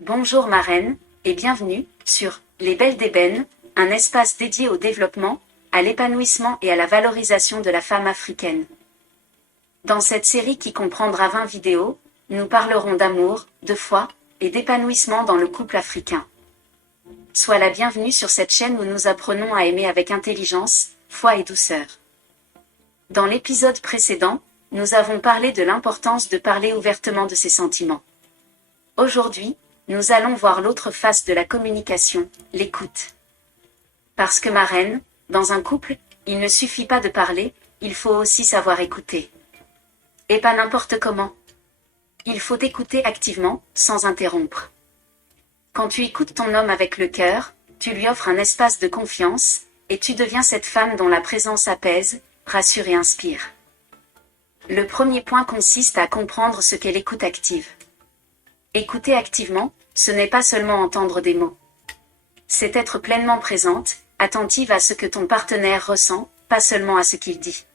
Bonjour ma reine, et bienvenue sur Les Belles d'Ébène, un espace dédié au développement, à l'épanouissement et à la valorisation de la femme africaine. Dans cette série qui comprendra 20 vidéos, nous parlerons d'amour, de foi et d'épanouissement dans le couple africain. Sois la bienvenue sur cette chaîne où nous apprenons à aimer avec intelligence, foi et douceur. Dans l'épisode précédent, nous avons parlé de l'importance de parler ouvertement de ses sentiments. Aujourd'hui, nous allons voir l'autre face de la communication, l'écoute. Parce que ma reine, dans un couple, il ne suffit pas de parler, il faut aussi savoir écouter. Et pas n'importe comment. Il faut écouter activement, sans interrompre. Quand tu écoutes ton homme avec le cœur, tu lui offres un espace de confiance, et tu deviens cette femme dont la présence apaise, rassure et inspire. Le premier point consiste à comprendre ce qu'est l'écoute active. Écouter activement, ce n'est pas seulement entendre des mots. C'est être pleinement présente, attentive à ce que ton partenaire ressent, pas seulement à ce qu'il dit.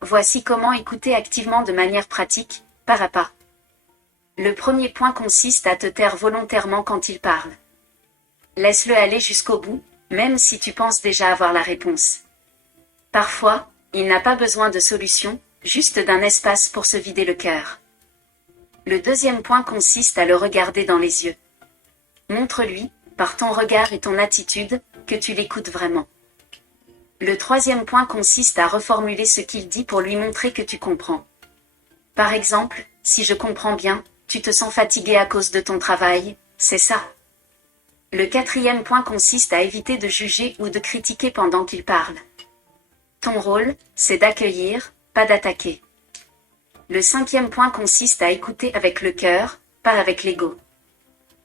Voici comment écouter activement de manière pratique, pas à pas. Le premier point consiste à te taire volontairement quand il parle. Laisse-le aller jusqu'au bout, même si tu penses déjà avoir la réponse. Parfois, il n'a pas besoin de solution, juste d'un espace pour se vider le cœur. Le deuxième point consiste à le regarder dans les yeux. Montre-lui, par ton regard et ton attitude, que tu l'écoutes vraiment. Le troisième point consiste à reformuler ce qu'il dit pour lui montrer que tu comprends. Par exemple, si je comprends bien, tu te sens fatigué à cause de ton travail, c'est ça. Le quatrième point consiste à éviter de juger ou de critiquer pendant qu'il parle. Ton rôle, c'est d'accueillir, pas d'attaquer. Le cinquième point consiste à écouter avec le cœur, pas avec l'ego.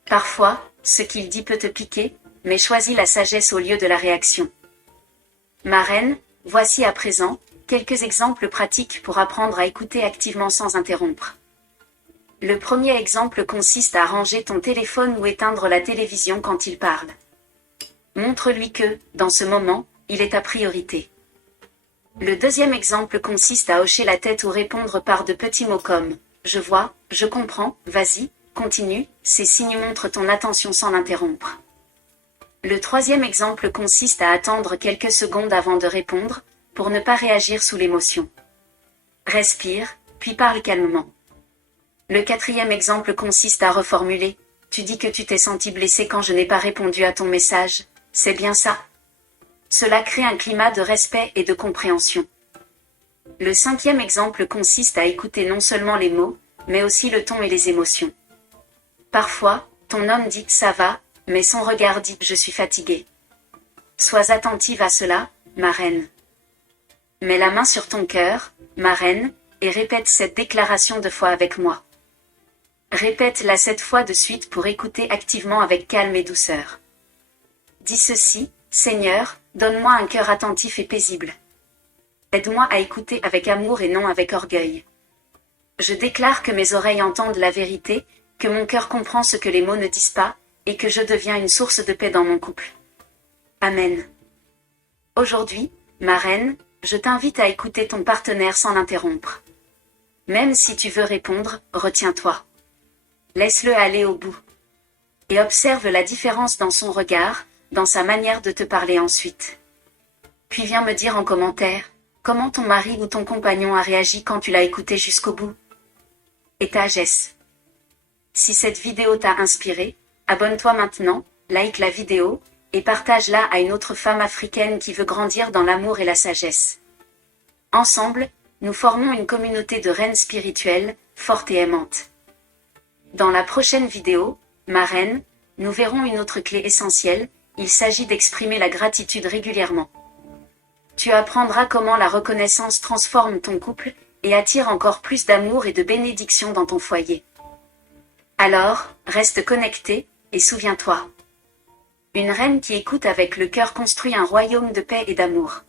Parfois, ce qu'il dit peut te piquer, mais choisis la sagesse au lieu de la réaction. Ma reine, voici à présent, quelques exemples pratiques pour apprendre à écouter activement sans interrompre. Le premier exemple consiste à ranger ton téléphone ou éteindre la télévision quand il parle. Montre-lui que, dans ce moment, il est ta priorité. Le deuxième exemple consiste à hocher la tête ou répondre par de petits mots comme « Je vois, je comprends, vas-y, continue », ces signes montrent ton attention sans l'interrompre. Le troisième exemple consiste à attendre quelques secondes avant de répondre, pour ne pas réagir sous l'émotion. Respire, puis parle calmement. Le quatrième exemple consiste à reformuler « Tu dis que tu t'es senti blessé quand je n'ai pas répondu à ton message, c'est bien ça ?» Cela crée un climat de respect et de compréhension. Le cinquième exemple consiste à écouter non seulement les mots, mais aussi le ton et les émotions. Parfois, ton homme dit « ça va », mais son regard dit « je suis fatigué ». Sois attentive à cela, ma reine. Mets la main sur ton cœur, ma reine, et répète cette déclaration 2 fois avec moi. Répète-la 7 fois de suite pour écouter activement avec calme et douceur. Dis ceci, Seigneur, donne-moi un cœur attentif et paisible. Aide-moi à écouter avec amour et non avec orgueil. Je déclare que mes oreilles entendent la vérité, que mon cœur comprend ce que les mots ne disent pas, et que je deviens une source de paix dans mon couple. Amen. Aujourd'hui, ma reine, je t'invite à écouter ton partenaire sans l'interrompre. Même si tu veux répondre, retiens-toi. Laisse-le aller au bout. Et observe la différence dans son regard, dans sa manière de te parler ensuite. Puis viens me dire en commentaire, comment ton mari ou ton compagnon a réagi quand tu l'as écouté jusqu'au bout. Et ta Jess. Si cette vidéo t'a inspiré, abonne-toi maintenant, like la vidéo, et partage-la à une autre femme africaine qui veut grandir dans l'amour et la sagesse. Ensemble, nous formons une communauté de reines spirituelles, fortes et aimantes. Dans la prochaine vidéo, ma reine, nous verrons une autre clé essentielle, il s'agit d'exprimer la gratitude régulièrement. Tu apprendras comment la reconnaissance transforme ton couple, et attire encore plus d'amour et de bénédiction dans ton foyer. Alors, reste connecté, et souviens-toi. Une reine qui écoute avec le cœur construit un royaume de paix et d'amour.